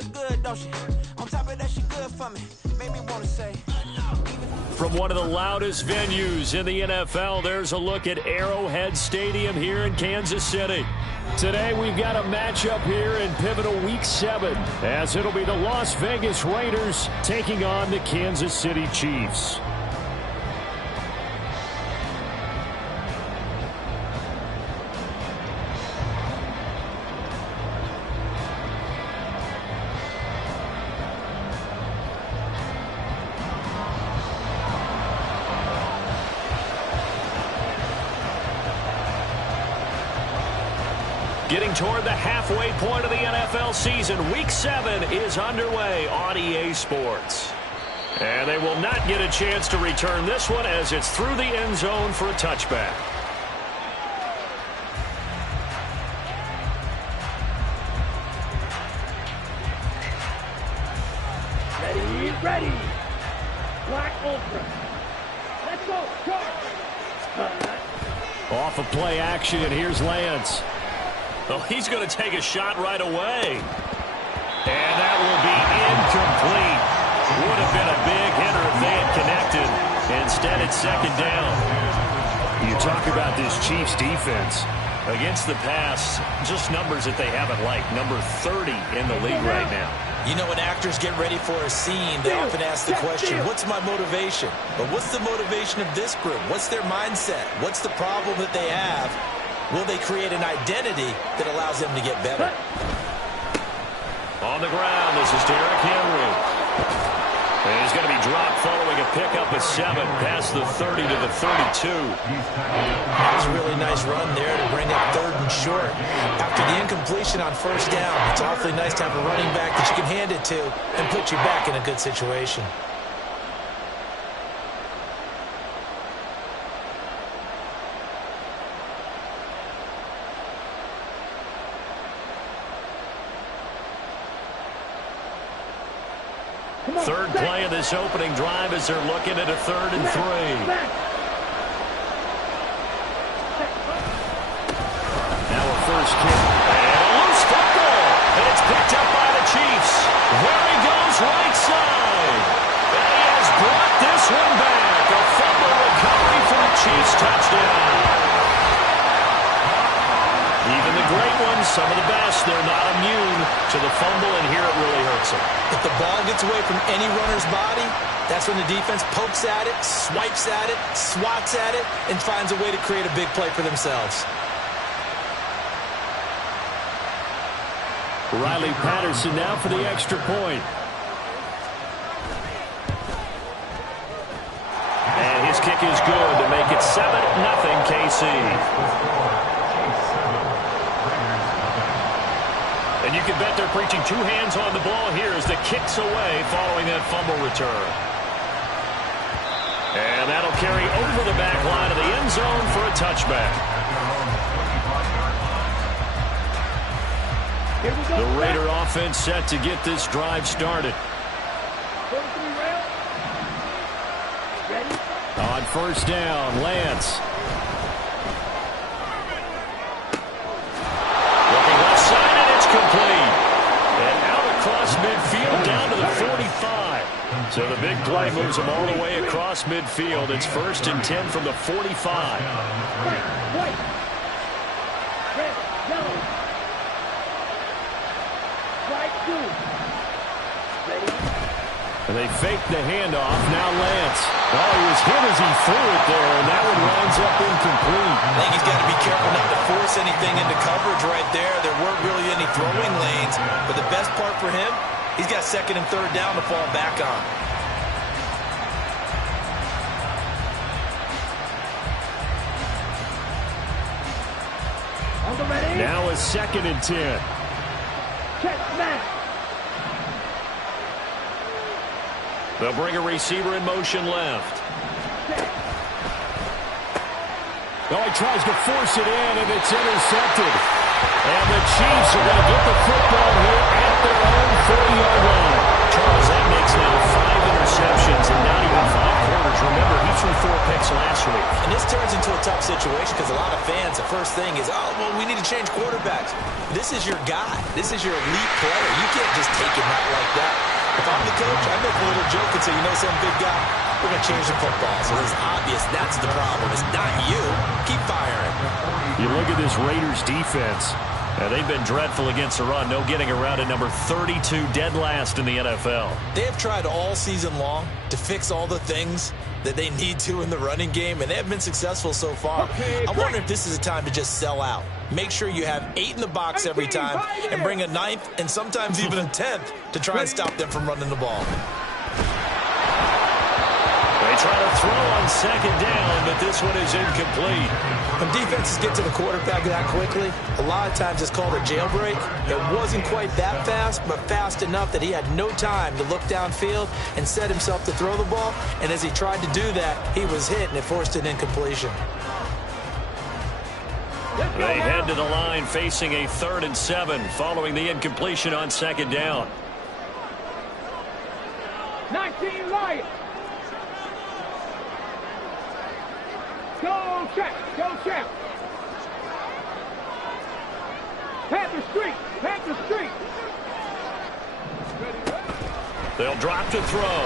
look good, don't she? On top of that, she good for me. Made me want to say. From one of the loudest venues in the NFL, there's a look at Arrowhead Stadium here in Kansas City. Today we've got a matchup here in pivotal Week 7, as it'll be the Las Vegas Raiders taking on the Kansas City Chiefs. Getting toward the halfway point of the NFL season, Week 7 is underway on EA Sports. And they will not get a chance to return this one as it's through the end zone for a touchback. Ready. Black Ultra. Let's go. Charge. Off of play action, and here's Lance. Oh, he's going to take a shot right away. And that will be incomplete. Would have been a big hitter if they had connected. Instead, it's second down. You talk about this Chiefs defense. Against the pass, just numbers that they haven't liked. Number 30 in the league right now. You know, when actors get ready for a scene, they often ask the question, what's my motivation? But what's the motivation of this group? What's their mindset? What's the problem that they have? Will they create an identity that allows them to get better? On the ground, this is Derrick Henry. And he's going to be dropped following a pickup of 7 past the 30 to the 32. That was a really nice run there to bring up 3rd and short. After the incompletion on first down, it's awfully nice to have a running back that you can hand it to and put you back in a good situation. Third play of this opening drive as they're looking at a 3rd and 3. Now a first kick. And a loose football. And it's picked up by the Chiefs. There he goes right side. And he has brought this one back. A fumble recovery for the Chiefs touchdown. Even the great ones, some of the best, they're not immune to the fumble, and here it really hurts them. If the ball gets away from any runner's body, that's when the defense pokes at it, swipes at it, swats at it, and finds a way to create a big play for themselves. Riley Patterson now for the extra point. And his kick is good to make it 7-0 KC. And you can bet they're preaching 2 hands on the ball here as the kick's away following that fumble return. And that'll carry over the back line of the end zone for a touchback. The Raider offense set to get this drive started. On first down, Lance. Complete. And out across midfield down to the 45. So the big play moves them all the way across midfield. It's 1st and 10 from the 45. White. Red, yellow. Flag 2. Ready? And they fake the handoff. Now Lance. Oh, he was hit as he threw it there, and that one winds up incomplete. I think he's got to be careful not to force anything into coverage right there. There weren't really any throwing lanes, but the best part for him, he's got 2nd and 3rd down to fall back on. Now a 2nd and 10. Check back. They'll bring a receiver in motion left. Oh, he tries to force it in, and it's intercepted. And the Chiefs are going to get the football here at their own 40-yard line. Charles, that makes now 5 interceptions in not even 5 quarters. Remember, he threw 4 picks last week. And this turns into a tough situation because a lot of fans, the first thing is, oh, well, we need to change quarterbacks. This is your guy. This is your elite player. You can't just take him out like that. If I'm the coach, I make a little joke and say, you know, some big guy, we're going to change the football. So it's obvious that's the problem. It's not you. Keep firing. You look at this Raiders defense. They've been dreadful against the run. No getting around at number 32, dead last in the NFL. They have tried all season long to fix all the things that they need to in the running game, and they have been successful so far. I wonder if this is a time to just sell out. Make sure you have 8 in the box every time and bring a 9th and sometimes even a 10th to try and stop them from running the ball. They try to throw on second down, but this one is incomplete. When defenses get to the quarterback that quickly, a lot of times it's called a jailbreak. It wasn't quite that fast, but fast enough that he had no time to look downfield and set himself to throw the ball. And as he tried to do that, he was hit, and it forced an incompletion. They head to the line facing a 3rd and 7 following the incompletion on second down. 19 Lions. Go check. Go check. Panther Street. Panther Street. They'll drop to throw.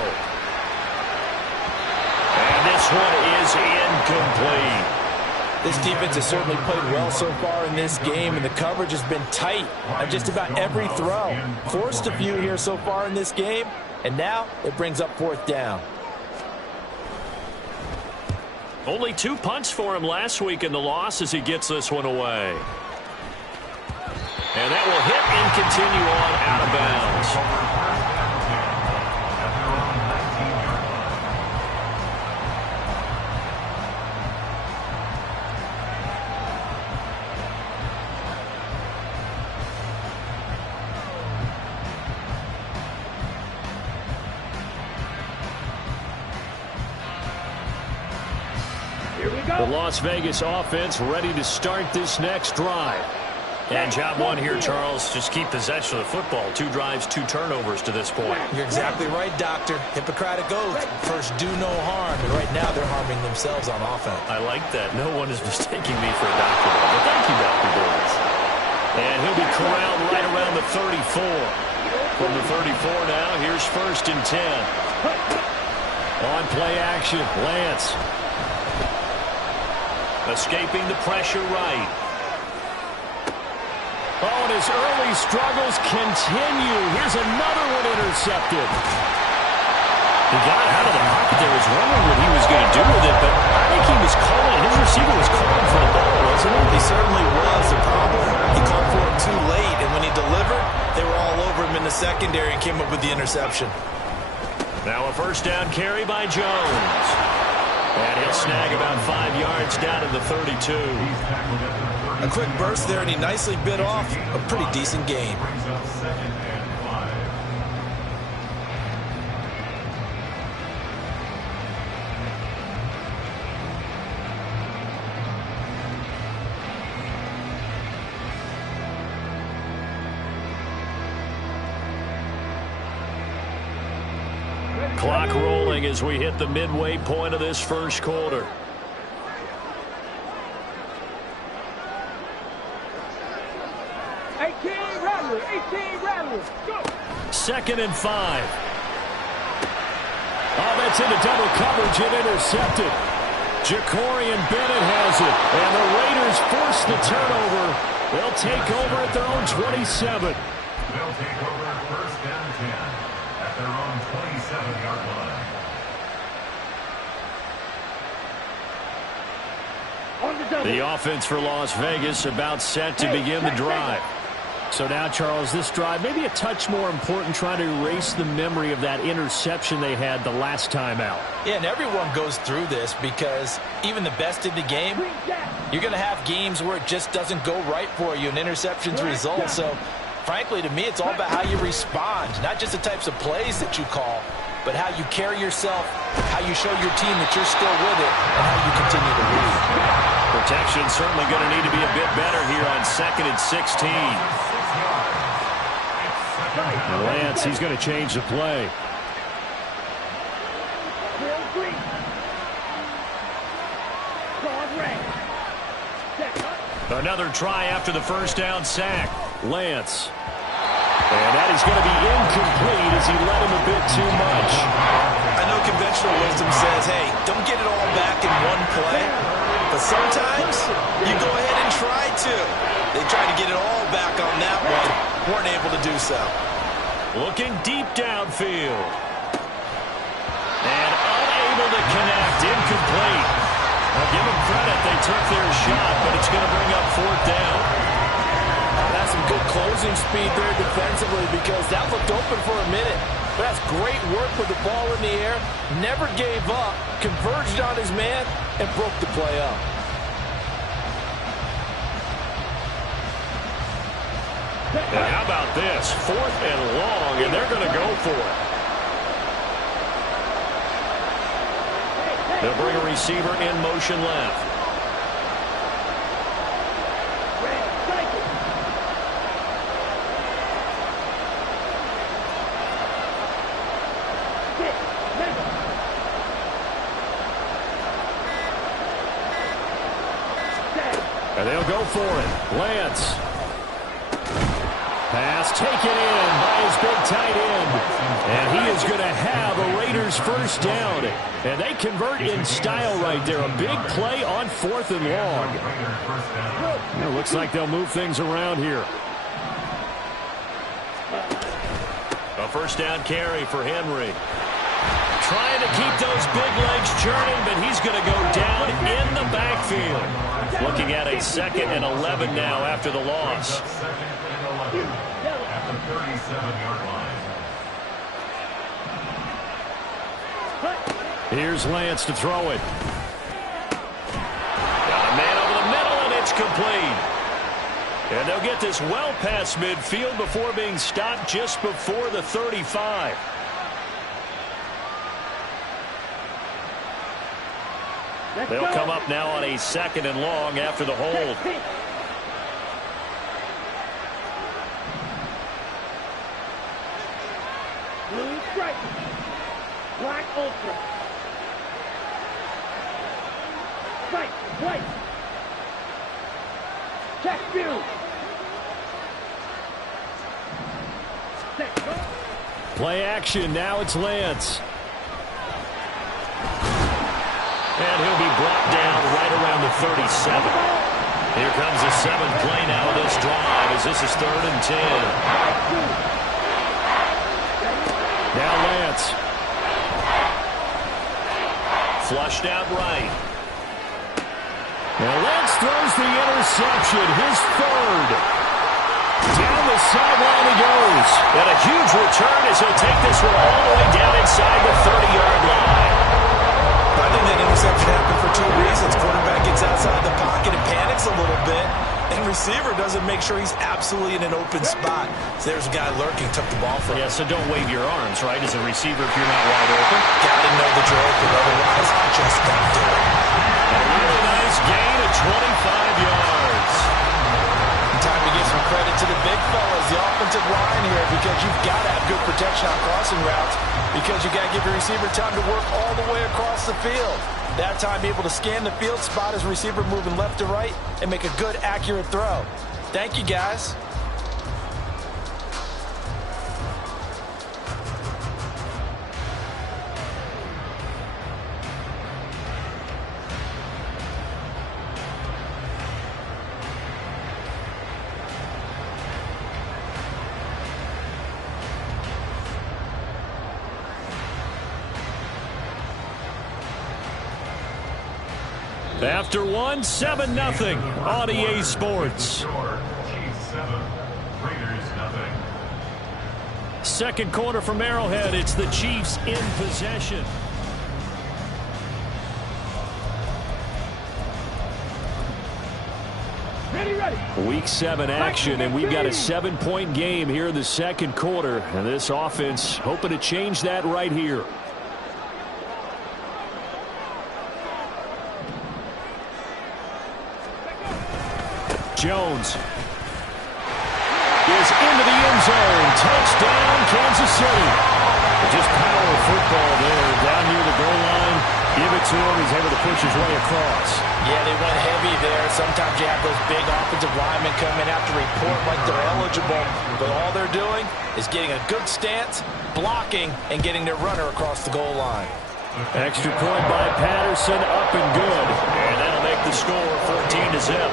And this one is incomplete. This defense has certainly played well so far in this game, and the coverage has been tight on just about every throw. Forced a few here so far in this game, and now it brings up 4th down. Only 2 punts for him last week in the loss as he gets this one away. And that will hit and continue on out of bounds. The Las Vegas offense ready to start this next drive. And job one here, Charles, just keep possession of the football. 2 drives, 2 turnovers to this point. You're exactly right, Doctor. Hippocratic oath. First, do no harm. And right now, they're harming themselves on offense. I like that. No one is mistaking me for a doctor, but thank you, Dr. Davis. And he'll be corralled right around the 34. From the 34 now, here's 1st and 10. On play action, Lance. Escaping the pressure right. Oh, and his early struggles continue. Here's another one intercepted. He got out of the pocket there. Was wondering what he was going to do with it, but I think he was calling. His receiver was calling for the ball, wasn't he? He certainly was. The problem, he called for it too late, and when he delivered, they were all over him in the secondary and came up with the interception. Now a 1st down carry by Jones. And he'll snag about 5 yards down to the 32. A quick burst there, and he nicely bit off a pretty decent gain. Clock rolling as we hit the midway point of this first quarter. Go. 2nd and 5. Oh, that's into double coverage and intercepted. Jacorian Bennett has it, and the Raiders force the turnover. They'll take over at their own 27. They'll take over 1st and 10 at their own 27-yard line. The offense for Las Vegas about set to begin the drive. So now, Charles, this drive maybe a touch more important, trying to erase the memory of that interception they had the last time out. Yeah, and everyone goes through this because even the best in the game, you're going to have games where it just doesn't go right for you and interceptions result. So, frankly, to me, it's all about how you respond, not just the types of plays that you call, but how you carry yourself, how you show your team that you're still with it, and how you continue to lead. Protection certainly going to need to be a bit better here on 2nd and 16. And Lance, he's going to change the play. Another try after the first down sack. Lance. And that is going to be incomplete as he led him a bit too much. I know conventional wisdom says, hey, don't get it all back in one play. But sometimes you go ahead and try to. They tried to get it all back on that one. Weren't able to do so. Looking deep downfield. And unable to connect. Incomplete. I'll give them credit. They took their shot, but it's going to bring up fourth down. That's some good closing speed there defensively because that looked open for a minute. But that's great work with the ball in the air. Never gave up. Converged on his man and broke the play up. And how about this? 4th and long, and they're going to go for it. They'll bring a receiver in motion left. And they'll go for it. Lance. Pass taken in by his big tight end. And he is going to have a Raiders first down. And they convert in style right there. A big play on 4th and long. It looks like they'll move things around here. A first down carry for Henry. Trying to keep those big legs churning, but he's going to go down in the backfield. Looking at a 2nd and 11 now after the loss. At the 37-yard line. Here's Lance to throw it. Got a man over the middle, and it's complete. And they'll get this well past midfield before being stopped just before the 35. They'll come up now on a 2nd and long after the hold. Blue stripe. Black ultra. Sight. Play. Check view. Set. Go. Play action. Now it's Lance. And he'll be brought down right around the 37. Here comes the 7th play now of this drive as this is 3rd and 10. Now Lance. Flushed out right. Now Lance throws the interception, his 3rd. Down the sideline he goes. And a huge return as he'll take this one all the way down inside the 30-yard line. I think that interception happened for 2 reasons. Quarterback gets outside the pocket and panics a little bit. And receiver doesn't make sure he's absolutely in an open spot. So there's a guy lurking, took the ball from him. Yeah, so don't wave your arms, right, as a receiver if you're not wide open. Gotta know that you're open, otherwise just don't do it. A really nice gain of 25 yards. Time to give some credit to the big fellas, the offensive line here, because you've got to have good protection on crossing routes because you got to give your receiver time to work all the way across the field. That time, able to scan the field, spot his receiver moving left to right, and make a good, accurate throw. Thank you, guys. After one, 7-0 on EA Sports. Chiefs 7, Raiders 0. Second quarter from Arrowhead. It's the Chiefs in possession. Week 7 action, and we've got a 7-point game here in the second quarter. And this offense hoping to change that right here. Jones is into the end zone. Touchdown, Kansas City. Just power football there. Down near the goal line. Give it to midfield. He's able to push his way across. Yeah, they went heavy there. Sometimes you have those big offensive linemen come in after report like they're eligible, but all they're doing is getting a good stance, blocking, and getting their runner across the goal line. Extra point by Patterson, up and good. And that'll make the score 14-0.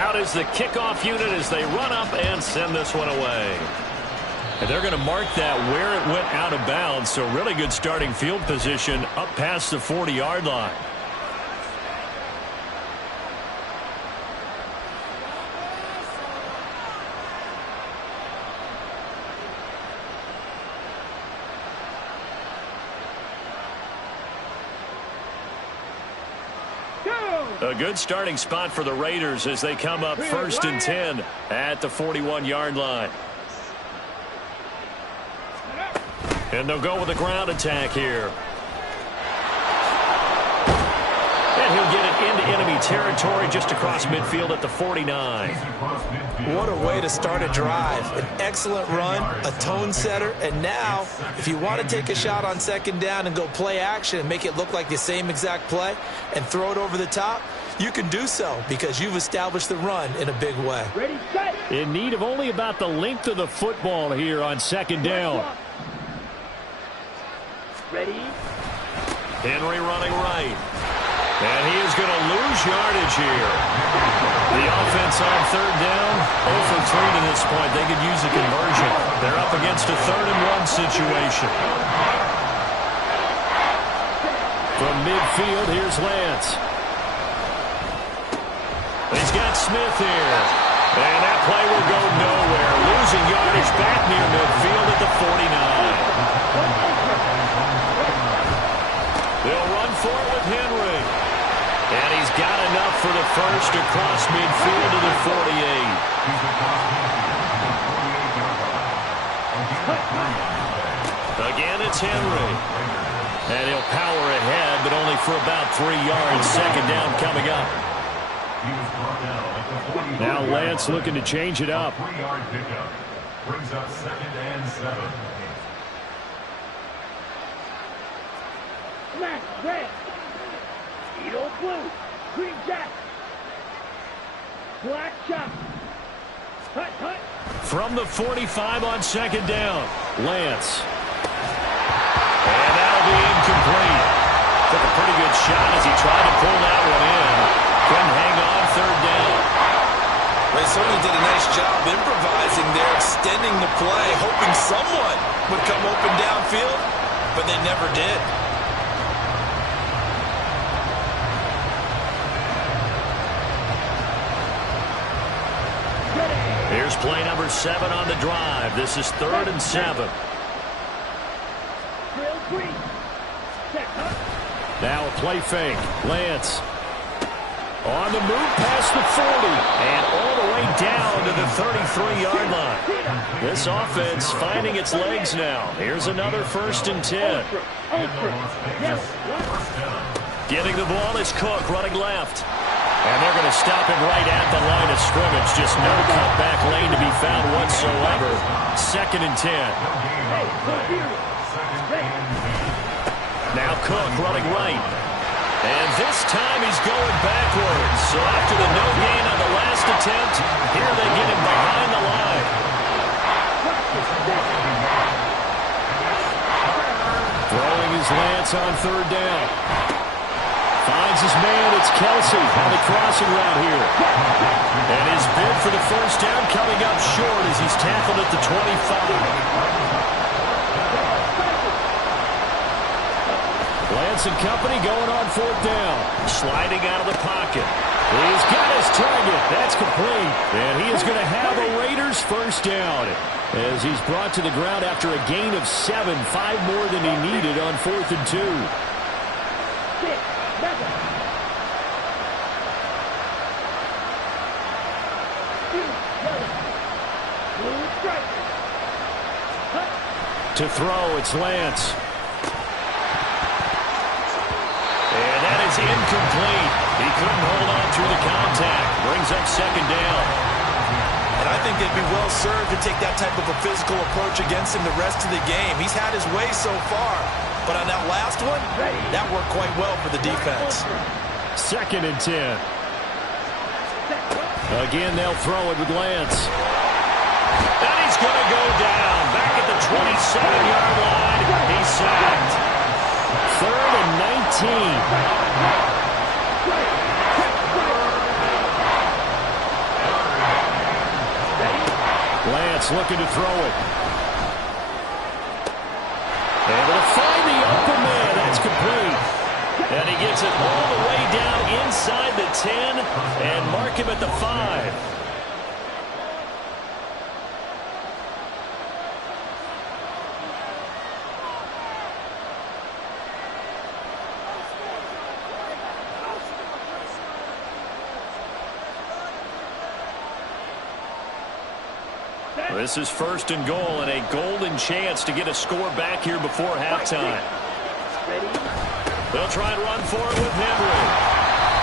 Out is the kickoff unit as they run up and send this one away. And they're going to mark that where it went out of bounds, so really good starting field position up past the 40-yard line. A good starting spot for the Raiders as they come up 1st and 10 at the 41-yard line. And they'll go with a ground attack here. And he'll get it into enemy territory just across midfield at the 49. What a way to start a drive. An excellent run, a tone setter, and now if you want to take a shot on 2nd down and go play action and make it look like the same exact play and throw it over the top, you can do so because you've established the run in a big way. Ready, set. In need of only about the length of the football here on 2nd down. Ready. Henry running right. And he is going to lose yardage here. The offense on 3rd down, 0 for 3 to this point. They could use a conversion. They're up against a 3rd and 1 situation. From midfield, here's Lance. He's got Smith here. And that play will go nowhere. Losing yardage back near midfield at the 49. They'll run for it with Henry. And he's got enough for the first across midfield to the 48. Again, it's Henry. And he'll power ahead, but only for about 3 yards. 2nd down coming up. Now Lance looking to change it up. 3-yard pickup brings up 2nd and 7. Black, red. Edo blue. Green jack. Black chop. Hut, hut. From the 45 on 2nd down, Lance. And that'll be incomplete. Took a pretty good shot as he tried to pull that one in. Couldn't hang on 3rd down. They certainly did a nice job improvising there, extending the play, hoping someone would come open downfield, but they never did. Here's play number 7 on the drive. This is 3rd and 7. Drill green. Set, hut. Now a play fake. Lance. On the move past the 40 and all the way down to the 33-yard line. This offense finding its legs now. Here's another 1st and 10. Getting the ball is Cook running left. And they're going to stop him right at the line of scrimmage. Just no cutback lane to be found whatsoever. 2nd and 10. Now Cook running right. And this time he's going backwards. So after the no gain on the last attempt, here they get him behind the line. Throwing his Lance on 3rd down. Finds his man. It's Kelsey on the crossing route here. And his bid for the 1st down coming up short as he's tackled at the 25. Lance and company going on 4th down. Sliding out of the pocket. He's got his target. That's complete. And he is going to have a Raiders first down as he's brought to the ground after a gain of 7, 5 more than he needed on 4th and 2. 6, 7. To throw, it's Lance. And that is incomplete. He couldn't hold on through the contact. Brings up 2nd down. And I think they'd be well served to take that type of a physical approach against him the rest of the game. He's had his way so far. But on that last one, that worked quite well for the defense. 2nd and 10. Again, they'll throw it with Lance. And he's going to go down. Back at the 27-yard line. He's sacked. 3rd and 19. Lance looking to throw it. Able to find the open man. That's complete. And he gets it all the way down inside the 10 and mark him at the 5. This is 1st and goal and a golden chance to get a score back here before halftime. They'll try and run for it with Henry.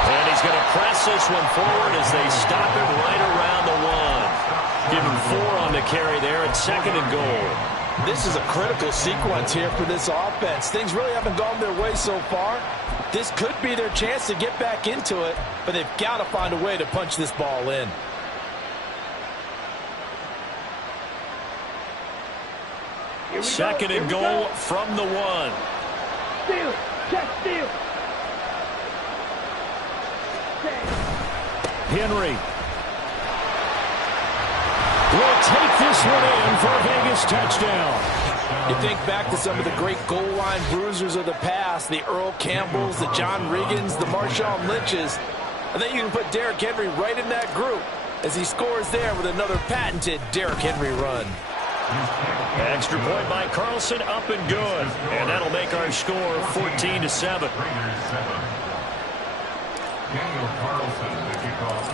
And he's going to press this one forward as they stop it right around the 1. Give him 4 on the carry there at 2nd and goal. This is a critical sequence here for this offense. Things really haven't gone their way so far. This could be their chance to get back into it, but they've got to find a way to punch this ball in. 2nd and goal from the 1. Steal. Check steal. Henry will take this one in for a Vegas touchdown. You think back to some of the great goal line bruisers of the past, the Earl Campbells, the John Riggins, the Marshawn Lynches. I think you can put Derrick Henry right in that group as he scores there with another patented Derrick Henry run. Extra point by Carlson, up and good. And that'll make our score 14-7.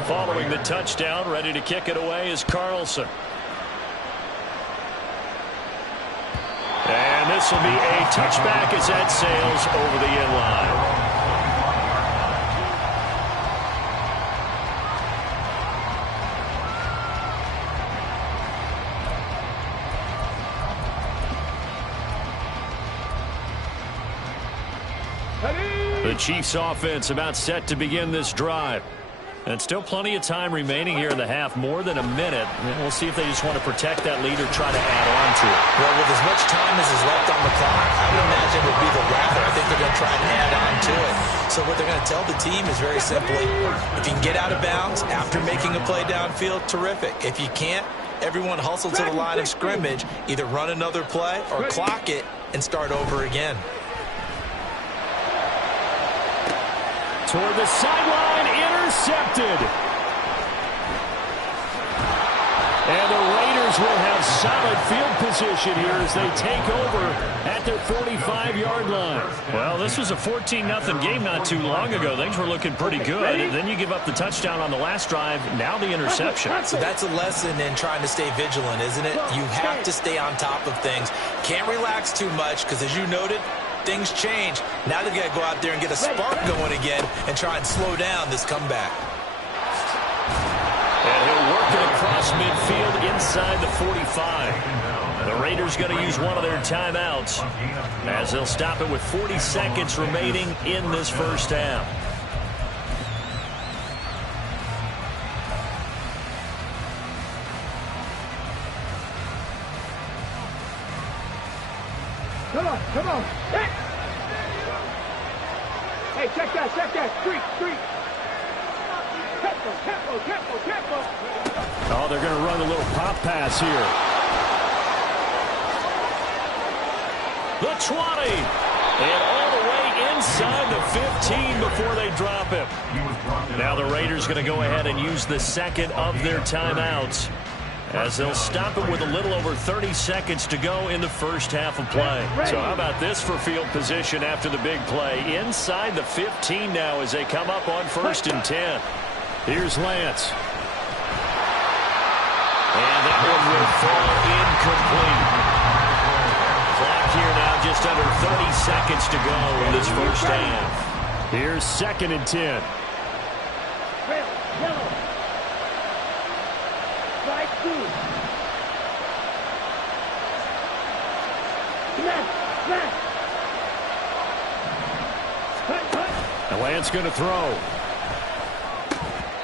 Following the touchdown, ready to kick it away is Carlson. And this will be a touchback as that sails over the inline. The Chiefs offense about set to begin this drive. And still plenty of time remaining here in the half, more than a minute. And we'll see if they just want to protect that lead or try to add on to it. Well, with as much time as is left on the clock, I would imagine it would be the latter. I think they're going to try and add on to it. So what they're going to tell the team is very simply, if you can get out of bounds after making a play downfield, terrific. If you can't, everyone hustle to the line of scrimmage, either run another play or clock it and start over again. Toward the sideline, intercepted. And the Raiders will have solid field position here as they take over at their 45-yard line. Well, this was a 14-0 game not too long ago. Things were looking pretty good. And then you give up the touchdown on the last drive, now the interception. So that's a lesson in trying to stay vigilant, isn't it? You have to stay on top of things. Can't relax too much because, as you noted, things change. Now they've got to go out there and get a spark going again and try and slow down this comeback. And he'll work it across midfield inside the 45. The Raiders going to use one of their timeouts as they'll stop it with 40 seconds remaining in this first half. Come on, come on. Hey, check that. Street. Tempo. Oh, they're going to run a little pop pass here. The 20. And all the way inside the 15 before they drop him. Now the Raiders going to go ahead and use the second of their timeouts, as they'll stop it with a little over 30 seconds to go in the first half of play. So how about this for field position after the big play? Inside the 15 now as they come up on 1st and 10. Here's Lance. And that one will fall incomplete. Clock here now just under 30 seconds to go in this first half. Here's 2nd and 10. Yellow. Right through. Smash. And Lance going to throw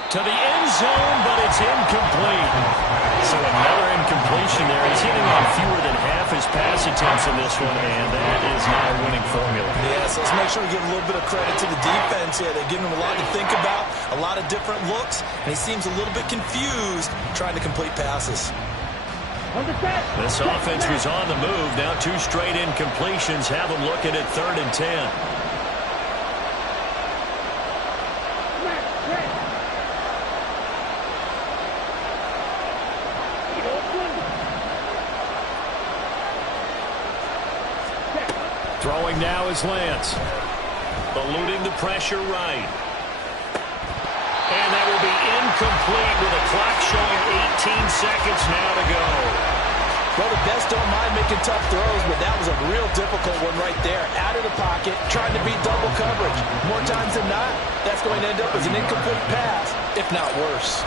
to the end zone, but it's incomplete. So another incompletion there. He's hitting on fewer than half his pass attempts in this one, and that is not a winning formula. Yeah, so let's make sure we give a little bit of credit to the defense here. They're giving him a lot to think about, a lot of different looks, and he seems a little bit confused trying to complete passes. This offense was on the move. Now 2 straight incompletions have them looking at 3rd and 10. Throwing now is Lance. Eluding the pressure right. And that will be incomplete with a clock showing 18 seconds now to go. Well, the best don't mind making tough throws, but that was a real difficult one right there. Out of the pocket, trying to beat double coverage. More times than not, that's going to end up as an incomplete pass, if not worse.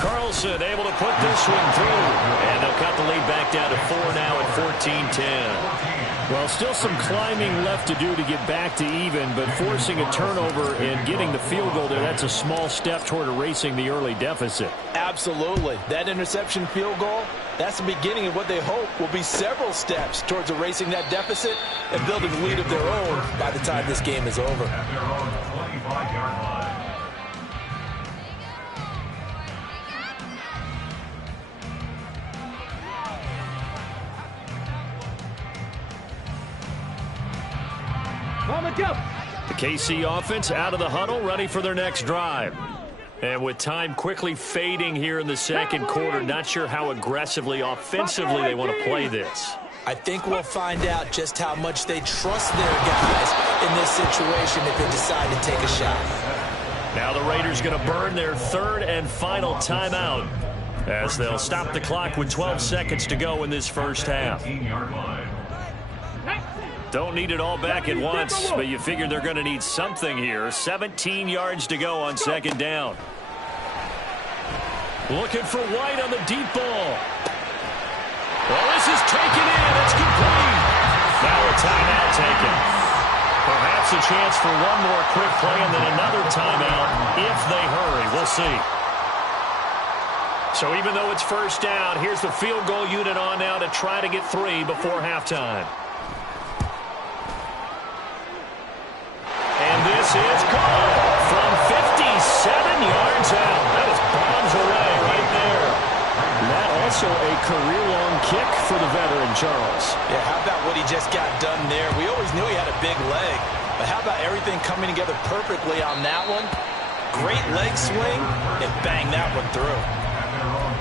Carlson able to put this one through. And they'll cut the lead back down to 4 now at 14-10. Well, still some climbing left to do to get back to even, but forcing a turnover and getting the field goal there, that's a small step toward erasing the early deficit. Absolutely. That interception field goal, that's the beginning of what they hope will be several steps towards erasing that deficit and building a lead of their own by the time this game is over. At their own 25-yard line. The KC offense out of the huddle, ready for their next drive. And with time quickly fading here in the second quarter, not sure how aggressively, offensively they want to play this. I think we'll find out just how much they trust their guys in this situation if they decide to take a shot. Now the Raiders going to burn their 3rd and final timeout as they'll stop the clock with 12 seconds to go in this first half. 18-yard line. Don't need it all back at once, but you figure they're going to need something here. 17 yards to go on 2nd down. Looking for White on the deep ball. Well, this is taken in. It's complete. Now a timeout taken. Perhaps a chance for one more quick play and then another timeout if they hurry. We'll see. So even though it's 1st down, here's the field goal unit on now to try to get 3 before halftime. And this is called from 57 yards out. That was bombs away right there. That also a career-long kick for the veteran, Charles. Yeah, how about what he just got done there? We always knew he had a big leg, but how about everything coming together perfectly on that one? Great leg swing, and bang that one through. At their own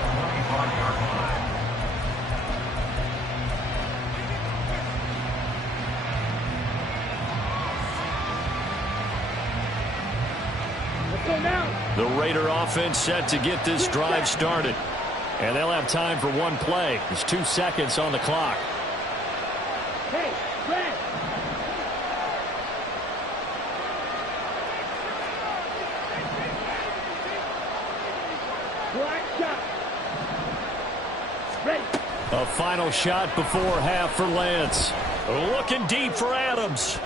25-yard line. The Raider offense set to get this drive started. And they'll have time for one play. There's 2 seconds on the clock. Hey, Brad. Black shot. Ready. A final shot before half for Lance. Looking deep for Adams.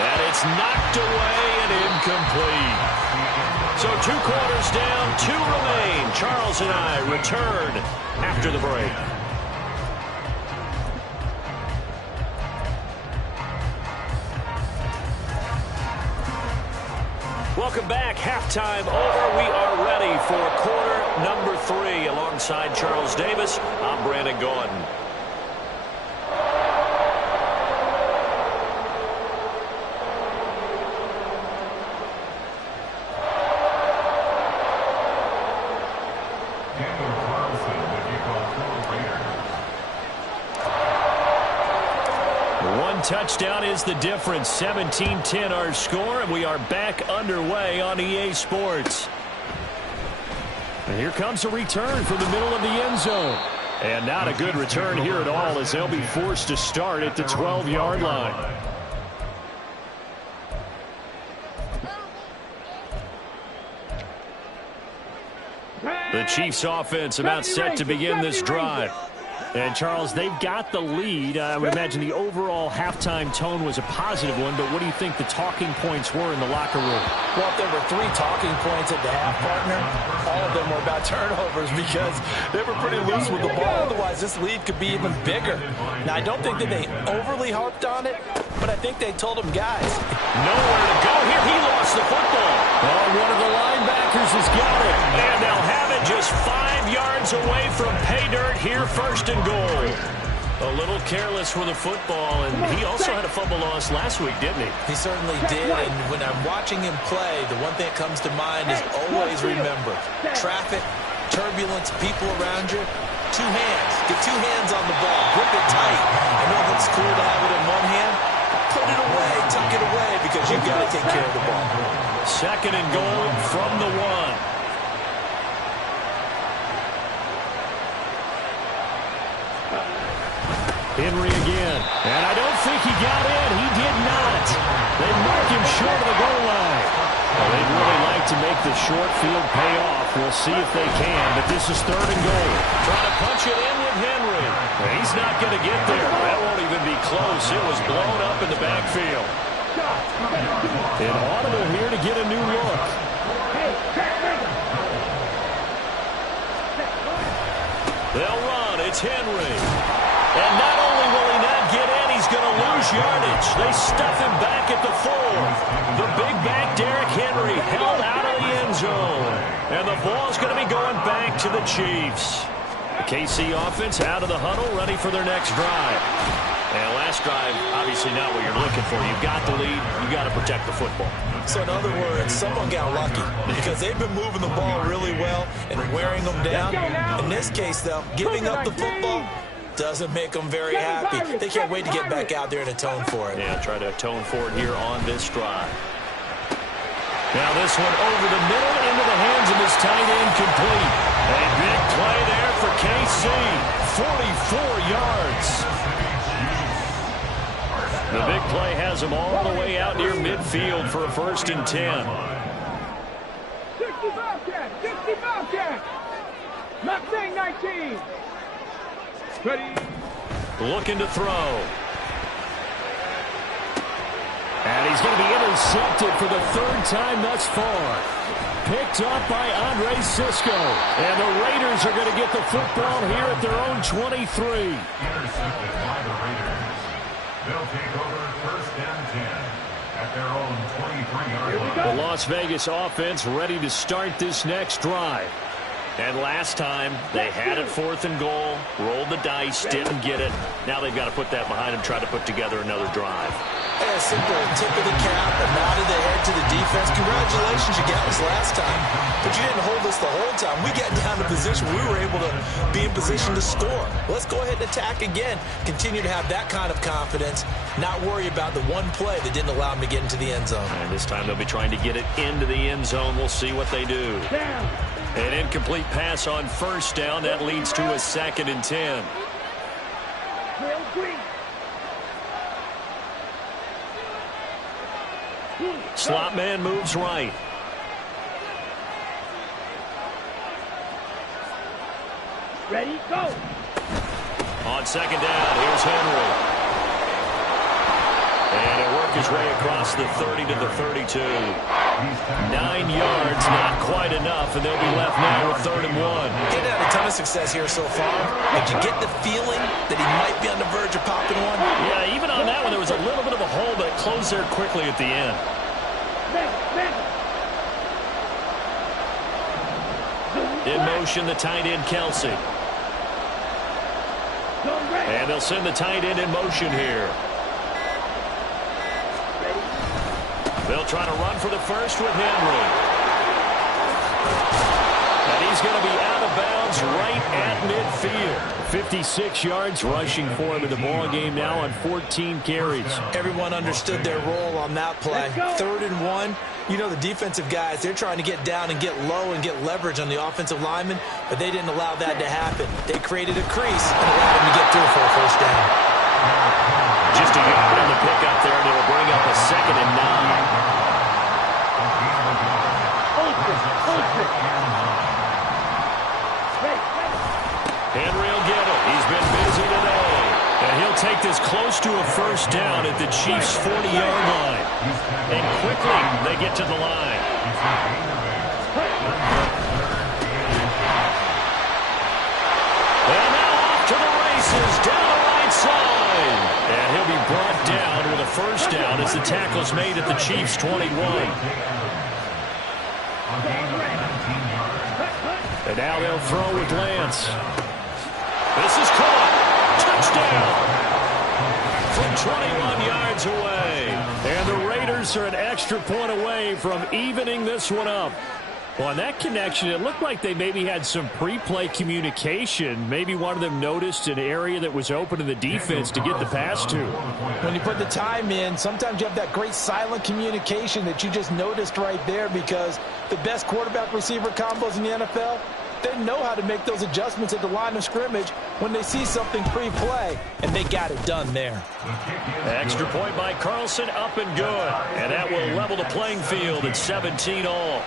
And it's knocked away and incomplete. So 2 quarters down, 2 remain. Charles and I return after the break. Welcome back. Halftime over. We are ready for quarter number 3. Alongside Charles Davis, I'm Brandon Gordon. touchdown is the difference. 17-10 our score, and we are back underway on EA Sports. And here comes a return from the middle of the end zone. And not a good return here at all, as they'll be forced to start at the 12-yard line. The Chiefs offense about set to begin this drive. And, Charles, they've got the lead. I would imagine the overall halftime tone was a positive one, but what do you think the talking points were in the locker room? Well, if there were 3 talking points at the half, partner, all of them were about turnovers because they were pretty loose with the ball. Otherwise, this lead could be even bigger. Now, I don't think that they overly harped on it, but I think they told them, guys, nowhere to go here. He lost the football. Oh, one of the linebackers has got it. And they'll have it just 5 yards away from pay dirt here, first and goal. A little careless with the football, and he also had a fumble loss last week, didn't he? He certainly did, and when I'm watching him play, the one thing that comes to mind is always remember, traffic, turbulence, people around you, 2 hands. Get 2 hands on the ball. Grip it tight. I know it's cool to have it in one hand. Put it away, tuck it away, because you've got to take care of the ball. Second and goal from the 1. Henry again. And I don't think he got in. He did not. They mark him short of the goal line. Well, they'd really like to make the short field pay off. We'll see if they can, but this is third and goal. Trying to punch it in with Henry. And he's not going to get there. That won't even be close. It was blown up in the backfield. An audible here to get a new look. They'll run. It's Henry. And not only will he not get in, he's going to lose yardage. They stuff him back at the 4. The big back, Derrick Henry, held out of the end zone. And the ball's going to be going back to the Chiefs. The KC offense out of the huddle, ready for their next drive. And last drive, obviously not what you're looking for. You've got the lead. You've got to protect the football. So in other words, someone got lucky because they've been moving the ball really well and wearing them down. In this case, though, giving up the football doesn't make them very happy. They can't wait to get back out there and atone for it. Yeah, try to atone for it here on this drive. Now this one over the middle into the hands of his tight end, complete. A big play there for KC. 44 yards. The big play has him all the way out near midfield for a 1st and 10. 65 catch. Not saying 19. Ready. Looking to throw. And he's going to be intercepted for the 3rd time thus far. Picked up by Andre Sisco. And the Raiders are going to get the football here at their own 23. Intercepted by the Raiders. They'll take over 1st and 10 at their own 23-yard line. The Las Vegas offense ready to start this next drive. And last time, they had it 4th and goal, rolled the dice, didn't get it. Now they've got to put that behind them, try to put together another drive. A simple tip of the cap, a nod of the head to the defense. Congratulations, you got us last time, but you didn't hold us the whole time. We got down to position. We were able to be in position to score. Let's go ahead and attack again. Continue to have that kind of confidence, not worry about the one play that didn't allow them to get into the end zone. And this time they'll be trying to get it into the end zone. We'll see what they do. An incomplete pass on 1st down. That leads to a 2nd and 10. Slot man moves right. Ready, go. On 2nd down, here's Henry. And it worked his way across the 30 to the 32. 9 yards, not quite enough, and they'll be left now with 3rd and 1. He's had a ton of success here so far. Did you get the feeling that he might be on the verge of popping one? Yeah, even on that one, there was a little bit of a hole, but it closed there quickly at the end. In motion, the tight end, Kelsey. And they'll send the tight end in motion here. They'll try to run for the first with Henry. And he's going to be out of bounds right at midfield. 56 yards rushing for him in the ballgame now on 14 carries. Everyone understood their role on that play. 3rd and 1. You know, the defensive guys, they're trying to get down and get low and get leverage on the offensive lineman, but they didn't allow that to happen. They created a crease and allowed him to get through for a first down. Just a yard on the pickup there, and it'll bring up a 2nd and 9. Henry will get it. He's been busy today. And he'll take this close to a first down at the Chiefs' 40-yard line. And quickly, they get to the line. And now off to the races, down the right side. And he'll be brought down with a first down as the tackle's made at the Chiefs' 21. And now they'll throw with Lance. This is caught. Touchdown. From 21 yards away. And the Raiders are an extra point away from evening this one up. Well, on that connection, it looked like they maybe had some pre-play communication. Maybe one of them noticed an area that was open to the defense to get the pass to. When you put the time in, sometimes you have that great silent communication that you just noticed right there, because the best quarterback-receiver combos in the NFL, they know how to make those adjustments at the line of scrimmage when they see something pre-play, and they got it done there. Extra point by Carlson, up and good. And that will level the playing field at 17 all.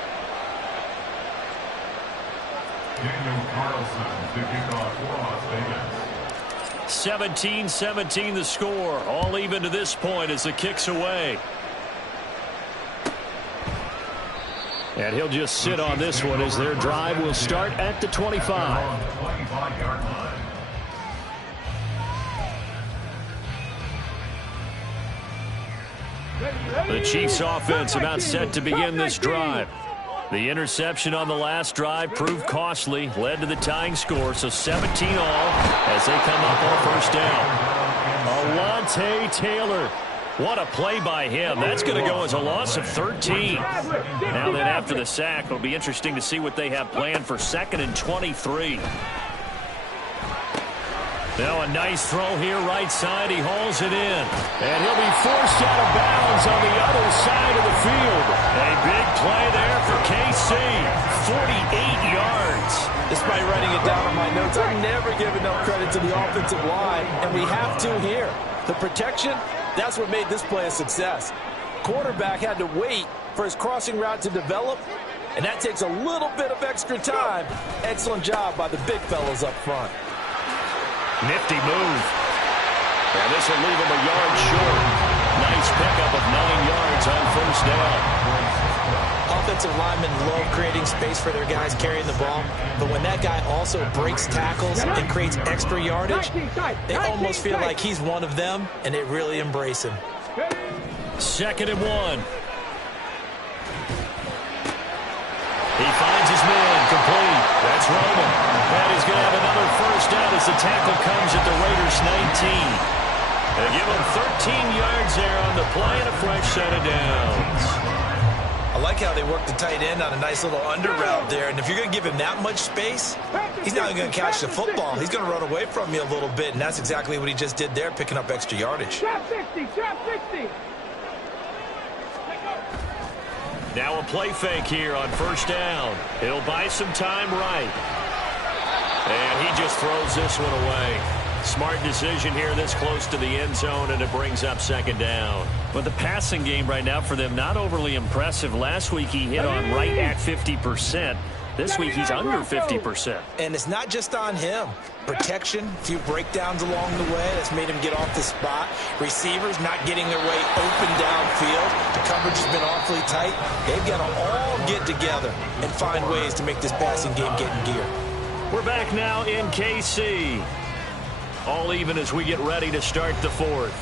Daniel Carlson to kick off for Las Vegas. 17-17 the score. All even to this point as the kick's away. And he'll just sit on this one as their drive will start at the 25. 25-yard line. The Chiefs offense about set to begin this drive. The interception on the last drive proved costly, led to the tying score, so 17 all as they come up on first down. Alontae Taylor. What a play by him. That's going to go as a loss of 13. Now then, after the sack, it'll be interesting to see what they have planned for 2nd and 23. Now a nice throw here right side. He hauls it in. And he'll be forced out of bounds on the other side of the field. A big play there for KC. 48 yards. Despite writing it down on my notes, I've never given enough credit to the offensive line, and we have to here. The protection, that's what made this play a success. Quarterback had to wait for his crossing route to develop, and that takes a little bit of extra time. Excellent job by the big fellas up front. Nifty move. And this will leave him a yard short. Nice pickup of 9 yards on first down. Offensive linemen love creating space for their guys carrying the ball, but when that guy also breaks tackles and creates extra yardage, they almost feel like he's one of them, and they really embrace him. 2nd and 1. He finds his man, complete. That's Roman. And he's going to have another first down as the tackle comes at the Raiders' 19. They give him 13 yards there on the play and a fresh set of downs. I like how they work the tight end on a nice little under route there. And if you're going to give him that much space, he's not going to catch the football. He's going to run away from you a little bit, and that's exactly what he just did there, picking up extra yardage. Trap 60, trap 60. Now a play fake here on first down. He'll buy some time right. And he just throws this one away. Smart decision here this close to the end zone, and it brings up 2nd down. But the passing game right now for them, not overly impressive. Last week he hit on right at 50%. This week he's under 50%. And it's not just on him. Protection, a few breakdowns along the way that's made him get off the spot. Receivers not getting their way open downfield. The coverage has been awfully tight. They've got to all get together and find ways to make this passing game get in gear. We're back now in KC. All even as we get ready to start the 4th.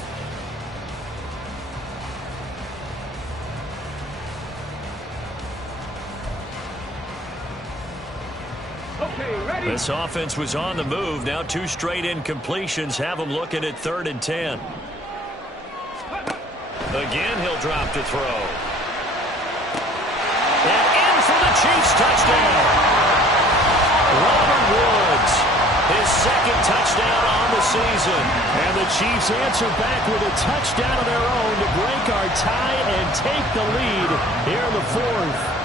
Okay, ready? This offense was on the move. Now 2 straight incompletions have them looking at 3rd and 10. Again, he'll drop to throw. And in for the Chiefs touchdown. second touchdown on the season. And the Chiefs answer back with a touchdown of their own to break our tie and take the lead here in the fourth.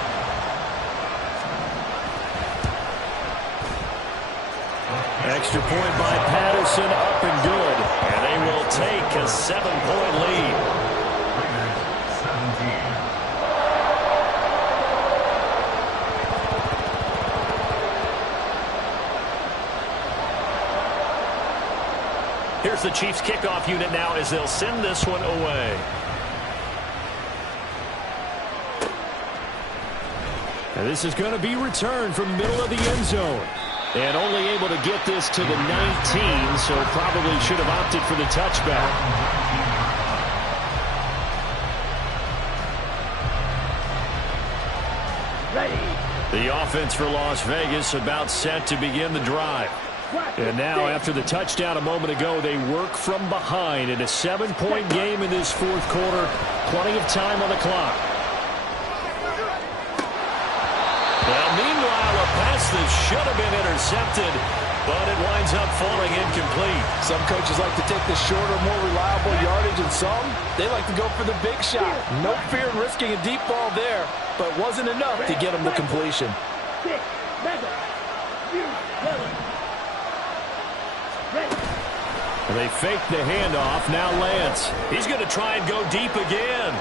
Extra point by Patterson, up and good. And they will take a 7-point lead. Raiders 17. Here's the Chiefs kickoff unit now as they'll send this one away. And this is going to be returned from the middle of the end zone. And only able to get this to the 19, so probably should have opted for the touchback. Ready. The offense for Las Vegas about set to begin the drive. And now, after the touchdown a moment ago, they work from behind in a 7-point game in this fourth quarter. Plenty of time on the clock. Well, meanwhile, a pass that should have been intercepted, but it winds up falling incomplete. Some coaches like to take the shorter, more reliable yardage, and some, they like to go for the big shot. No fear in risking a deep ball there, but wasn't enough to get them to completion. 6, 7, you, 7. They fake the handoff. Now Lance. He's going to try and go deep again.